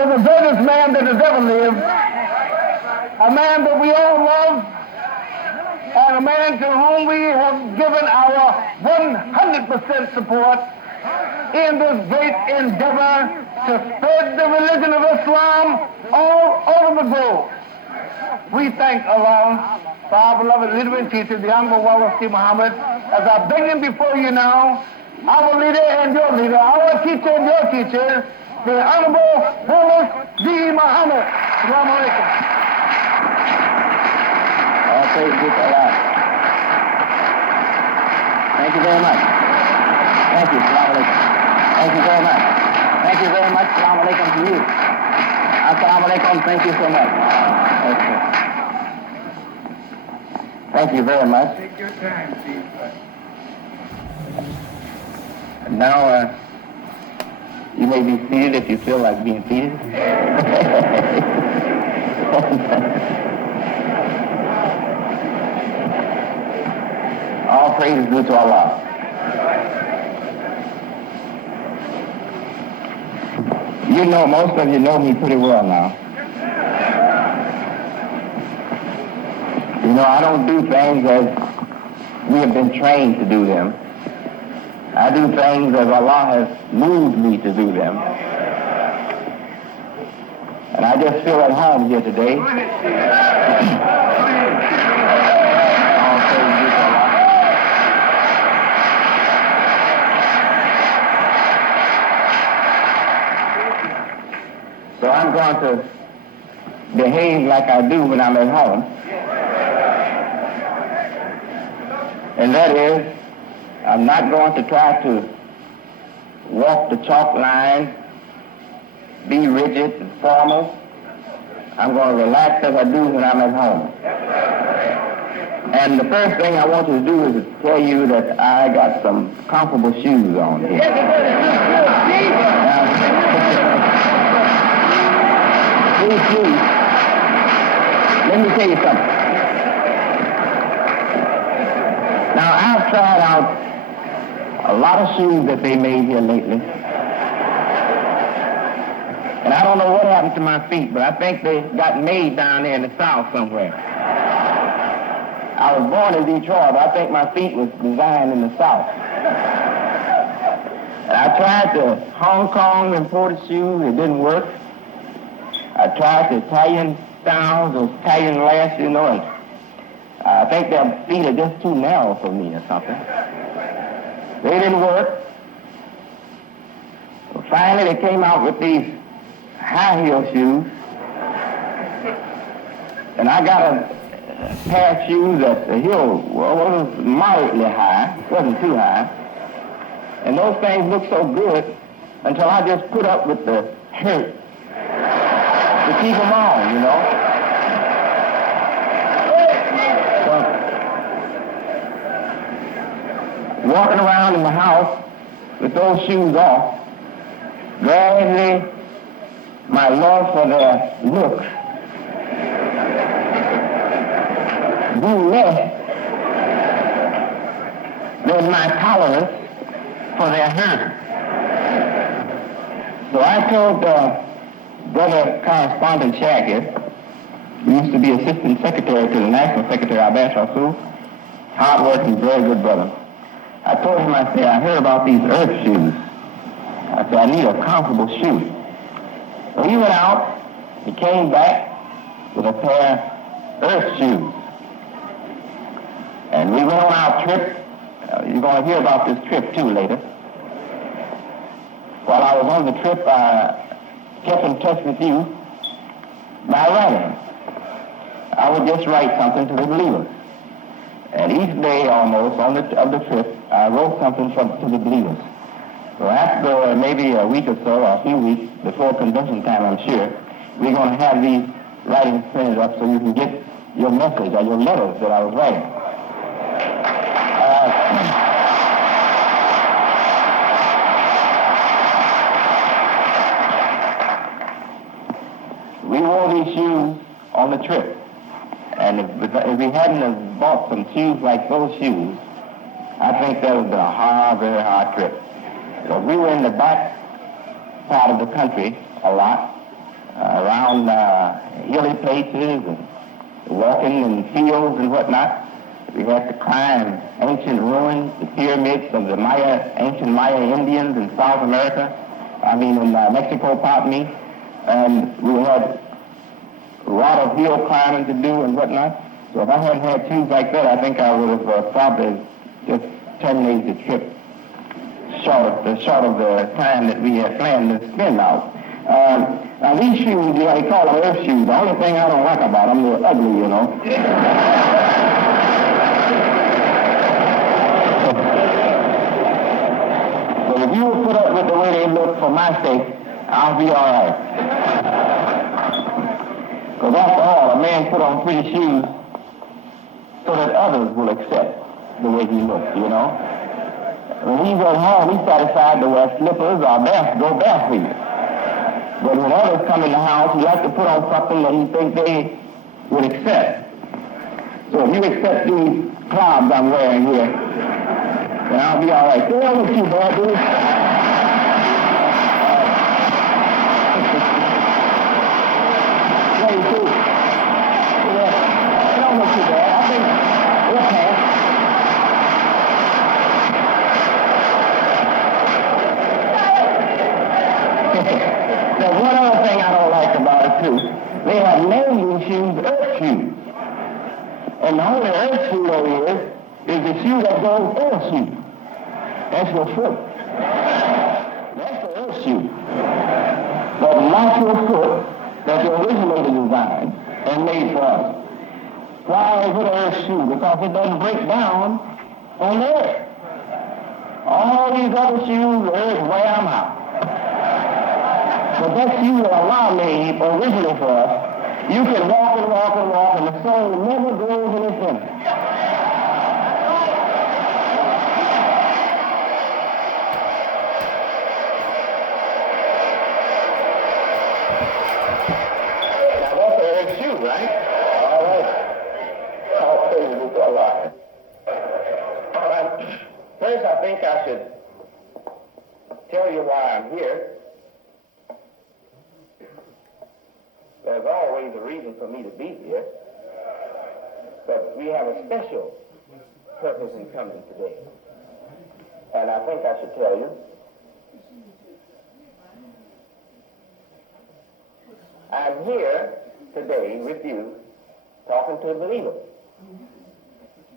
to the greatest man that has ever lived, a man that we all love, and a man to whom we have given our 100% support in this great endeavor to spread the religion of Islam all over the globe. We thank Allah for our beloved leader and teacher, the Honorable W.D. Mohammed, as I bring him before you now, our leader and your leader, our teacher and your teacher, the Honorable W.D. Mohammed. Assalamu alaikum. All praise be to Allah. Thank you very much. Thank you. Assalamu alaikum. Thank you very much. Thank you very much. Assalamu alaikum to you. Assalamu alaikum. Thank you so much. Okay. Thank you very much. Take your time, Chief. Now, you may be seated if you feel like being seated. All praise is due to Allah. You know, most of you know me pretty well now. You know, I don't do things as we have been trained to do them. I do things as Allah has moved me to do them. And I just feel at home here today. All praise be to Allah. So I'm going to behave like I do when I'm at home. And that is, I'm not going to try to walk the chalk line, be rigid and formal. I'm going to relax as I do when I'm at home. And the first thing I want you to do is to tell you that I got some comfortable shoes on here. Now, these shoes, let me tell you something. Now, I've tried out a lot of shoes that they made here lately. And I don't know what happened to my feet, but I think they got made down there in the South somewhere. I was born in Detroit, but I think my feet was designed in the South. And I tried the Hong Kong imported shoes, it didn't work. I tried the Italian styles, those Italian lasts, you know, and I think their feet are just too narrow for me or something. They didn't work. Well, finally, they came out with these high heel shoes. And I got a pair of shoes that the heel was moderately high, wasn't too high. And those things looked so good until I just put up with the hurt to keep them on, you know. Walking around in the house with those shoes off, gradually my love for their look grew less than my tolerance for their hurt. So I told Brother Correspondent Shaggy, who used to be Assistant Secretary to the National Secretary Abbas Rasul, hard-working, very good brother. I told him, I said, I heard about these earth shoes. I said, I need a comfortable shoe. So he went out, he came back with a pair of earth shoes. And we went on our trip. You're going to hear about this trip, too, later. While I was on the trip, I kept in touch with you by writing. I would just write something to the believers. And each day almost of the trip, I wrote something to the believers. So after maybe a week or so, or a few weeks, before convention time, I'm sure, we're going to have these writings printed up so you can get your message or your letters that I was writing. We wore these shoes on the trip. And if we hadn't have bought some shoes like those shoes, I think that would have been a hard, very hard trip. Because we were in the back part of the country a lot, around hilly places and walking in fields and whatnot. We had to climb ancient ruins, the pyramids of the ancient Maya Indians in South America, in Mexico, pardon me. And we had a lot of hill climbing to do and whatnot. So if I hadn't had shoes like that, I think I would have probably just terminated the trip short of the time that we had planned to spend out. Now these shoes, they call them earth shoes. The only thing I don't like about them, they're ugly, you know. But if you would put up with the way they look for my sake, I'll be all right. Because after all, a man put on pretty shoes so that others will accept the way he looks, you know. When he's at home, he's satisfied to wear slippers or go barefoot. But when others come in the house, he likes to put on something that he thinks they would accept. So if you accept these clogs I'm wearing here, then I'll be all right. Stay on with you, boy, dude. Yeah, you too. Yeah, stay on with you, boy. I think we'll pass. There's one other thing I don't like about it, too. They have named these shoes earth shoes. And the only earth shoe there is the shoe that goes earth shoe. That's your foot. That's the earth shoe. But not your foot that the originator designed and made for us. Why is it an earth shoe? Because it doesn't break down on the earth. All these other shoes, the earth wear them out. But that shoe that Allah made originally for us, you can walk and walk and walk, and the soul never goes in its limit. Now that's an earth shoe, right? All right. All praises to Allah. All right. First, I think I should tell you why I'm here. There's always a reason for me to be here, but we have a special purpose in coming today. And I think I should tell you, I'm here today with you talking to believers.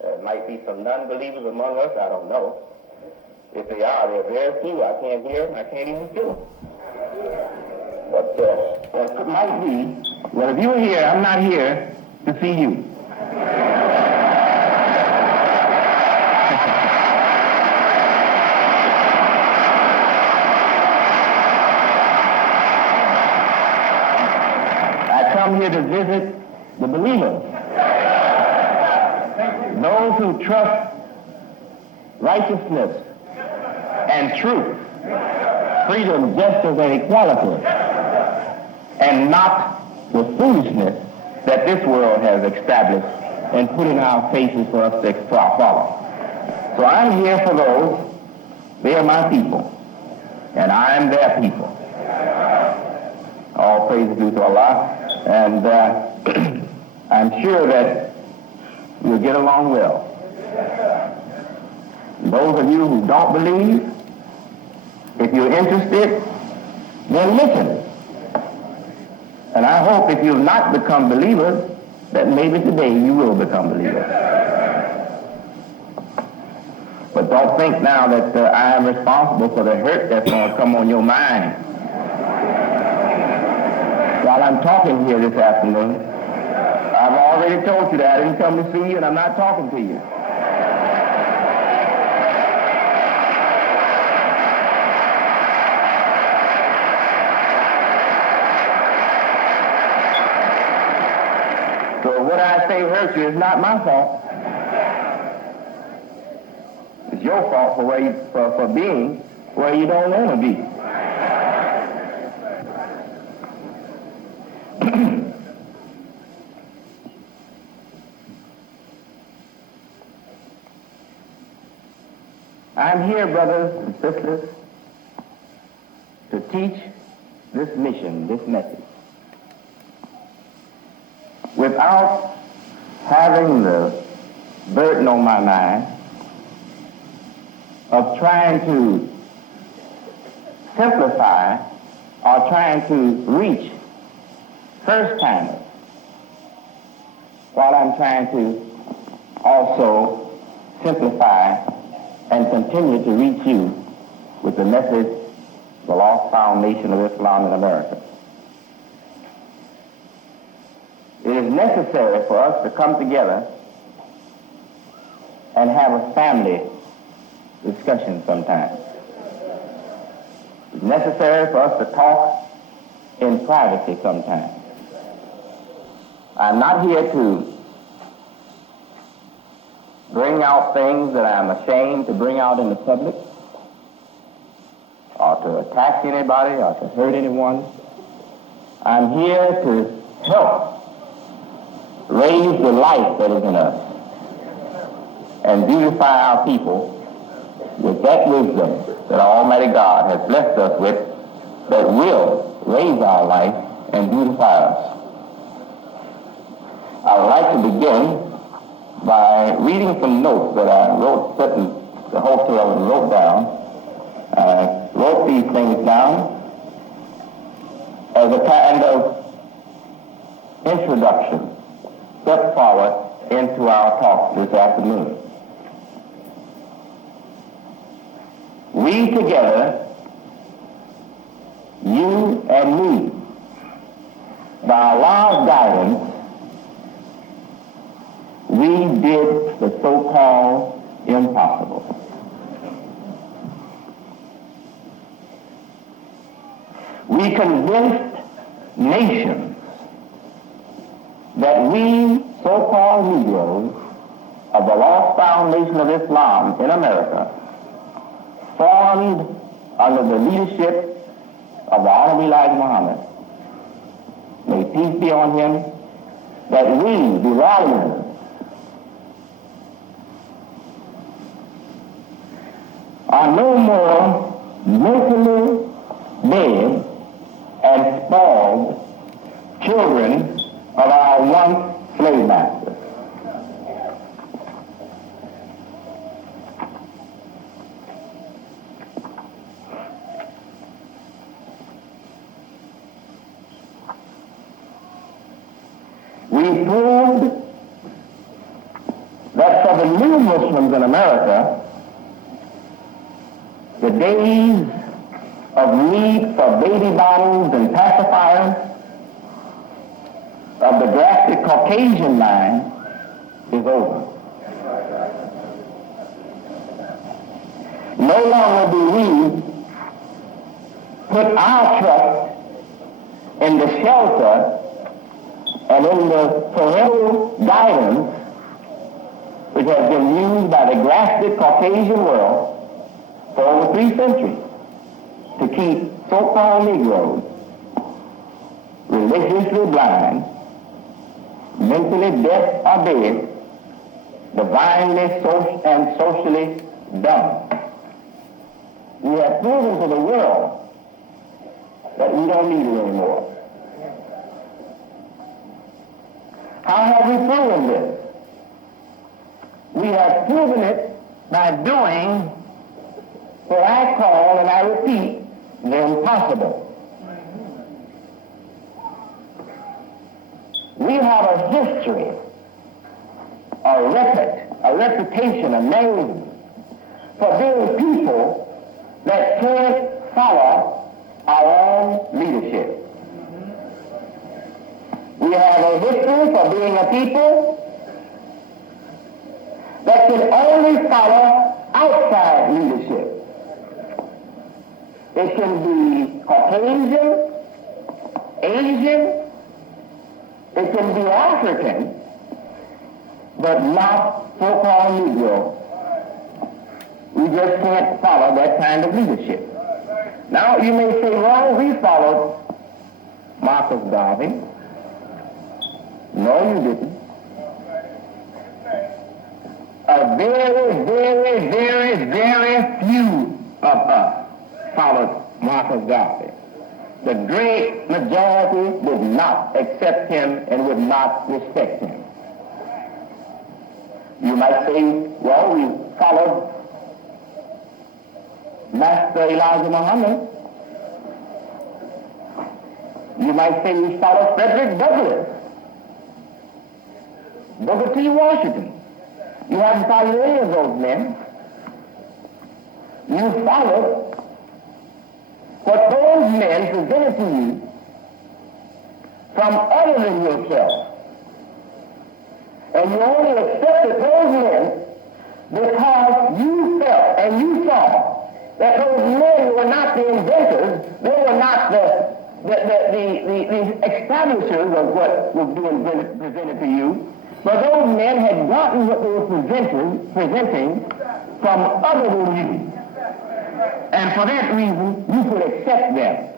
There might be some non-believers among us, I don't know. If they are, they're very few. I can't hear them, I can't even feel them. But it might be, well, if you're here, I'm not here to see you. I come here to visit the believers. Those who trust righteousness and truth, freedom, justice, and equality, and not the foolishness that this world has established and put in our faces for us to follow. So I'm here for those. They are my people, and I am their people. All praise due to Allah, and I'm sure that we'll get along well. Those of you who don't believe, if you're interested, then listen. And I hope if you've not become believers, that maybe today you will become believers. But don't think now that I am responsible for the hurt that's going to come on your mind. While I'm talking here this afternoon, I've already told you that I didn't come to see you and I'm not talking to you. So what I say hurts you is not my fault. It's your fault for being where you don't want to be. I'm here, brothers and sisters, to teach this mission, this message. without having the burden on my mind of trying to simplify or trying to reach first-timers, while I'm trying to also simplify and continue to reach you with the message of the lost foundation of Islam in America. It is necessary for us to come together and have a family discussion sometimes. It's necessary for us to talk in privacy sometimes. I'm not here to bring out things that I'm ashamed to bring out in the public, or to attack anybody, or to hurt anyone. I'm here to help raise the light that is in us and beautify our people with that wisdom that Almighty God has blessed us with, that will raise our life and beautify us. I would like to begin by reading some notes that I wrote, put in the hotel and wrote down. I wrote these things down as a kind of introduction, step forward into our talk this afternoon. We together, you and me, by Allah's guidance, we did the so-called impossible. We convinced nations that we so-called Negroes of the lost foundation of Islam in America, formed under the leadership of the Honorable Elijah Mohammed, may peace be on him, that we, the Iranians, are no more mentally dead and spoiled children of our once slave masters. We proved that for the new Muslims in America, the days of need for baby bottles and pacifiers of the drastic Caucasian mind is over. No longer do we put our trust in the shelter and in the parental guidance which has been used by the drastic Caucasian world for over 3 centuries to keep so-called Negroes religiously blind, mentally deaf or dead, divinely and socially dumb. We have proven to the world that we don't need it anymore. How have we proven this? We have proven it by doing what I call, and I repeat, the impossible. We have a history, a record, a reputation, a name for being people that can't follow our own leadership. We have a history for being a people that can only follow outside leadership. It can be Caucasian, Asian, it can be African, but not so-called Negro. We just can't follow that kind of leadership. Now, you may say, well, we followed Marcus Garvey. No, you didn't. A very, very, very, very few of us followed Marcus Garvey. the great majority did not accept him and would not respect him. You might say, well, we followed Master Elijah Mohammed. You might say we followed Frederick Douglass, Booker T. Washington. You haven't followed any of those men. You followed what those men presented to you from other than yourself. And you only accepted those men because you felt and you saw that those men were not the inventors, they were not the establishers of what was being presented to you, but those men had gotten what they were presenting from other than you. And for that reason, you could accept them.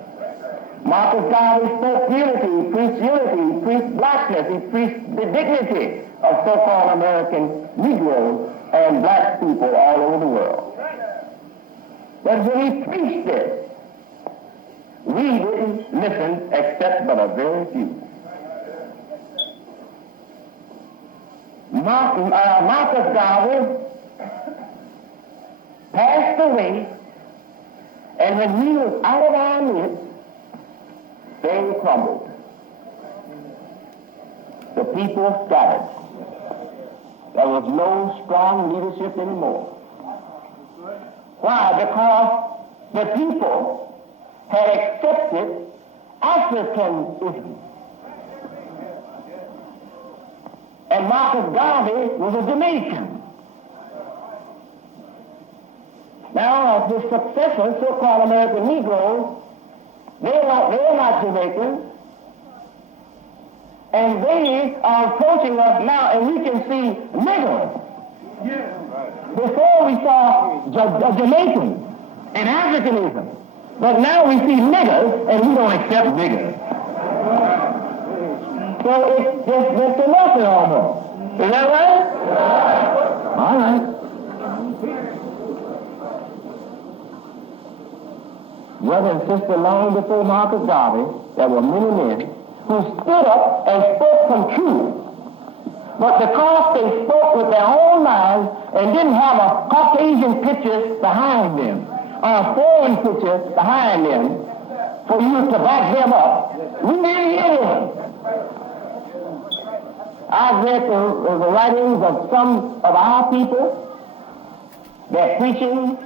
Marcus Garvey spoke unity, he preached blackness, he preached the dignity of so-called American Negroes and black people all over the world. But when he preached this, we didn't listen except but a very few. Marcus Garvey passed away, and when he was out of our midst, things crumbled. The people scattered. There was no strong leadership anymore. Why? Because the people had accepted Africanism. And Marcus Garvey was a Jamaican. Now, his successors, so-called American Negroes, they're not Jamaicans. And they are approaching us now, and we can see niggers. Yeah. Before we saw Jamaicans and Africanism. But now we see niggers, and we don't accept niggers. So it's just to nothing almost. Is that right? Yeah. All right. Brother and sister, long before Marcus Garvey, there were many men who stood up and spoke some truth. But because they spoke with their own minds and didn't have a Caucasian picture behind them, or a foreign picture behind them, for you to back them up, we didn't hear them. I've read the writings of some of our people, their preaching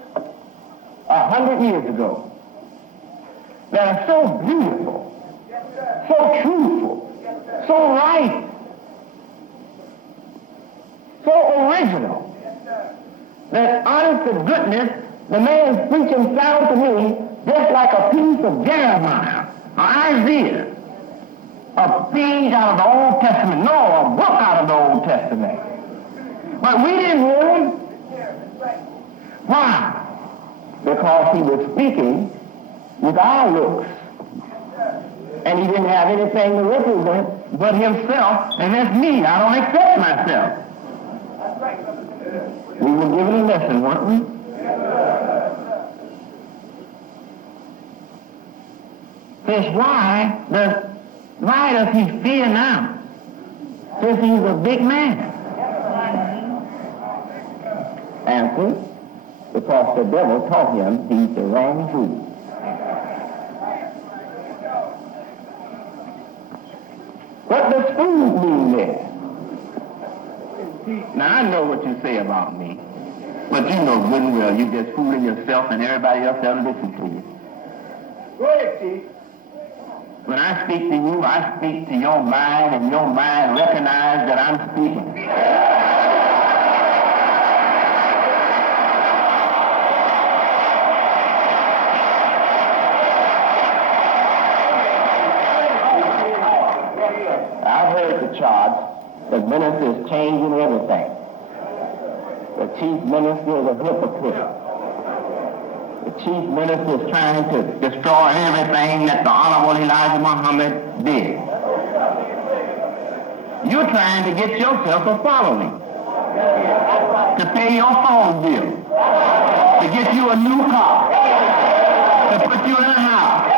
100 years ago. They are so beautiful, so truthful, so right, so original, that honest to goodness, the man's preaching sounds to me just like a piece of Jeremiah or Isaiah, a page out of the Old Testament, no, a book out of the Old Testament. But we didn't hear him. Why? Because he was speaking with our looks. And he didn't have anything to represent but himself, and that's me. I don't accept myself. We were given a lesson, weren't we? Says, why does he fear now? Since he's a big man. Answer, because the devil taught him to eat the wrong food. What does food mean there? Now, I know what you say about me, but you know good and well you're just fooling yourself and everybody else that'll listen to you. Go ahead, Chief. When I speak to you, I speak to your mind, and your mind recognize that I'm speaking. I've heard the charge that minister is changing everything. The chief minister is a hypocrite. The chief minister is trying to destroy everything that the Honorable Elijah Mohammed did. You're trying to get yourself a following, to pay your phone bill, to get you a new car, to put you in a house.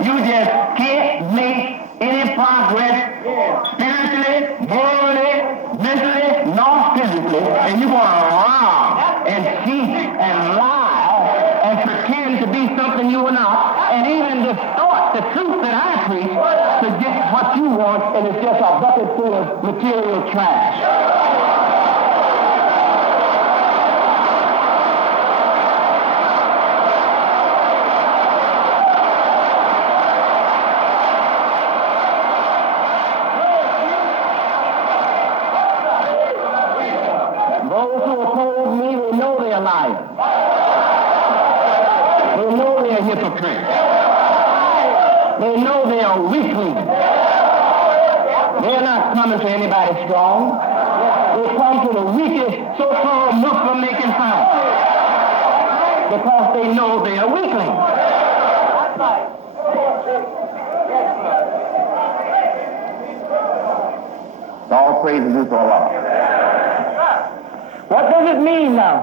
You just can't make any progress spiritually, morally, mentally, nor physically, and you're going to lie and cheat and lie and pretend to be something you are not, and even distort the truth that I preach to get what you want, and it's just a bucket full of material trash. Those who oppose me, they know they're liars. They know they're hypocrites. They know they are weaklings. They're not coming to anybody strong. They come to the weakest so-called Muslim-making power because they know they are weaklings. All praises is for Allah. What does it mean now?